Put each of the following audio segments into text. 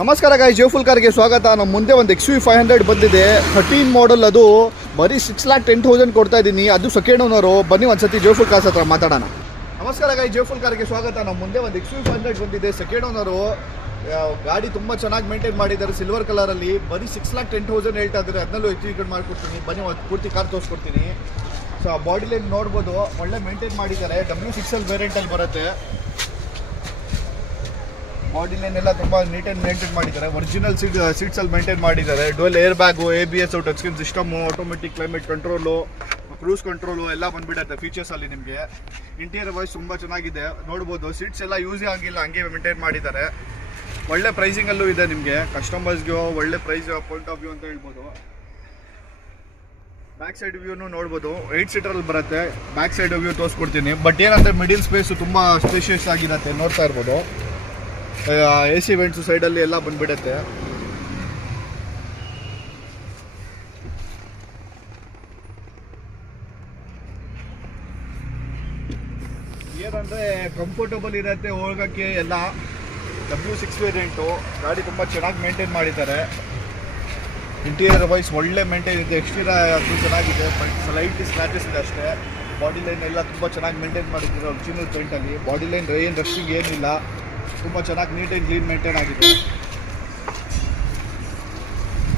ನಮಸ್ಕಾರ ಗಾಯ್ ಜೇಫುಲ್ ಕಾರ್ಗೆ ಸ್ವಾಗತ. ನಮ್ಮ ಮುಂದೆ ಒಂದು XUV500 ಬಂದಿದೆ, 13 ಮಾಡಲ್. ಅದು ಬರೀ 6,10,000 ಕೊಡ್ತಾ ಇದ್ದೀನಿ. ಅದು ಸೆಕೆಂಡ್ ಓನರು. ಬನ್ನಿ ಒಂದ್ಸತಿ ಜೇಫುಲ್ ಕಾರ್ಸ್ ಹತ್ರ ಮಾತಾಡೋಣ. ನಮಸ್ಕಾರ ಗಾಯ್ ಜೇಫುಲ್ ಕಾರ್ಗೆ ಸ್ವಾಗತ. ನಮ್ಮ ಮುಂದೆ ಒಂದು XUV500 ಬಂದಿದೆ, ಸೆಕೆಂಡ್ ಓನರು. ಗಾಡಿ ತುಂಬ ಚೆನ್ನಾಗಿ ಮೇಂಟೈನ್ ಮಾಡಿದ್ದಾರೆ, ಸಿಲ್ವರ್ ಕಲರಲ್ಲಿ. ಬರೀ 6,10,000 ಹೇಳ್ತಾ ಇದ್ದಾರೆ. ಅದನ್ನಲ್ಲೂ ಹೆಚ್ಚು ಮಾಡಿಕೊಡ್ತೀನಿ. ಬನ್ನಿ ಪೂರ್ತಿ ಕಾರ್ ತೋರಿಸ್ಕೊಡ್ತೀನಿ. ಸೊ ಆ ಬಾಡಿ ಲೈನ್ ನೋಡ್ಬೋದು, ಒಳ್ಳೆ ಮೇಂಟೈನ್ ಮಾಡಿದ್ದಾರೆ. W6L ವೇರಿಯಂಟಲ್ಲಿ ಬರುತ್ತೆ. ಬಾಡಿ ಲೈನ್ ಎಲ್ಲ ತುಂಬ ನೀಟಾಗಿ ಮೇಂಟೈನ್ ಮಾಡಿದ್ದಾರೆ. ಒರಿಜಿನಲ್ ಸೀಟ್ಸಲ್ಲಿ ಮೇಂಟೈನ್ ಮಾಡಿದ್ದಾರೆ. Dual air bag, ABS, touch screen system, automatic climate control, cruise control ಎಲ್ಲ ಬಂದ್ಬಿಡುತ್ತೆ ಫೀಚರ್ಸಲ್ಲಿ ನಿಮಗೆ. ಇಂಟೀರಿಯರ್ ವಾಯ್ಸ್ ತುಂಬ ಚೆನ್ನಾಗಿದೆ ನೋಡ್ಬೋದು. ಸೀಟ್ಸ್ ಎಲ್ಲ ಯೂಸೇ ಆಗಿಲ್ಲ, ಹಂಗೆ ಮೇಂಟೈನ್ ಮಾಡಿದ್ದಾರೆ. ಒಳ್ಳೆ ಪ್ರೈಸಿಂಗಲ್ಲೂ ಇದೆ ನಿಮಗೆ. ಕಸ್ಟಮರ್ಸ್ಗೆ ಒಳ್ಳೆ ಪ್ರೈಸ್ ಪಾಯಿಂಟ್ ಆಫ್ ವ್ಯೂ ಅಂತ ಹೇಳ್ಬೋದು. ಬ್ಯಾಕ್ ಸೈಡ್ ವ್ಯೂನು ನೋಡ್ಬೋದು, 8 ಸೀಟರಲ್ಲಿ ಬರುತ್ತೆ. ಬ್ಯಾಕ್ ಸೈಡ್ ವ್ಯೂ ತೋರಿಸ್ಕೊಡ್ತೀನಿ. ಬಟ್ ಏನಂದರೆ ಮಿಡಿಲ್ ಸ್ಪೇಸು ತುಂಬ ಸ್ಪೇಷಿಯಸ್ ಆಗಿರುತ್ತೆ, ನೋಡ್ತಾ ಇರ್ಬೋದು. AC ವೆಂಟ್ಸು ಸೈಡಲ್ಲಿ ಎಲ್ಲ ಬಂದ್ಬಿಡುತ್ತೆ. ಏನಂದರೆ ಕಂಫರ್ಟಬಲ್ ಇರುತ್ತೆ ಹೋಗೋಕ್ಕೆ ಎಲ್ಲ. W6 variant. ಗಾಡಿ ತುಂಬ ಚೆನ್ನಾಗಿ ಮೇಂಟೈನ್ ಮಾಡಿದ್ದಾರೆ. ಇಂಟೀರಿಯರ್ ವೈಸ್ ಒಳ್ಳೆ ಮೇಂಟೈನ್ ಇದೆ. ಎಕ್ಸ್ಟೀರಿಯರ್ ಅದು ಚೆನ್ನಾಗಿದೆ, ಬಟ್ ಸ್ಲೈಟ್ಲಿ ಸ್ಕ್ರಾಚಸ್ ಇದೆ ಅಷ್ಟೇ. ಬಾಡಿ ಲೈನ್ ಎಲ್ಲ ತುಂಬ ಚೆನ್ನಾಗಿ ಮೇಂಟೈನ್ ಮಾಡಿದ್ದಾರೆ ಒರಿಜಿನಲ್ ಪೇಂಟಲ್ಲಿ. ಬಾಡಿ ಲೈನ್ ಏನು ರಸ್ಟಿಂಗ್ ಏನಿಲ್ಲ, ತುಂಬ ಚೆನ್ನಾಗಿ ನೀಟ್ ಆ್ಯಂಡ್ ಕ್ಲೀನ್ ಮೇಂಟೈನ್ ಆಗಿದೆ.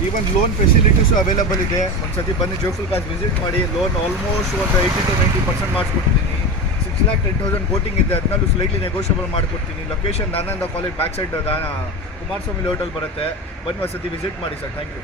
ಈವನ್ ಲೋನ್ ಫೆಸಿಲಿಟೀಸು ಅವೈಲೇಬಲ್ ಇದೆ. ಒಂದು ಸತಿ ಬನ್ನಿ ಜೇಫುಲ್ ಕಾರ್ಸ್ ವಿಸಿಟ್ ಮಾಡಿ. ಲೋನ್ ಆಲ್ಮೋಸ್ಟ್ ಒಂದು 80 to 90% ಮಾಡಿಸ್ಕೊಡ್ತೀನಿ. 6,10,000 ಕೋಟಿಂಗ್ ಇದೆ, ಅದನ್ನಲ್ಲೂ ಸ್ಲೈಟ್ಲಿ ನೆಗೋಷಿಯಬಲ್ ಮಾಡಿಕೊಡ್ತೀನಿ. ಲೊಕೇಶನ್ ದಾನಂದ college back side Kumaraswamy hotel ಬರುತ್ತೆ. ಬನ್ನಿ ಒಂದು ಸತಿ ವಿಸಿಟ್ ಮಾಡಿ ಸರ್. Thank you.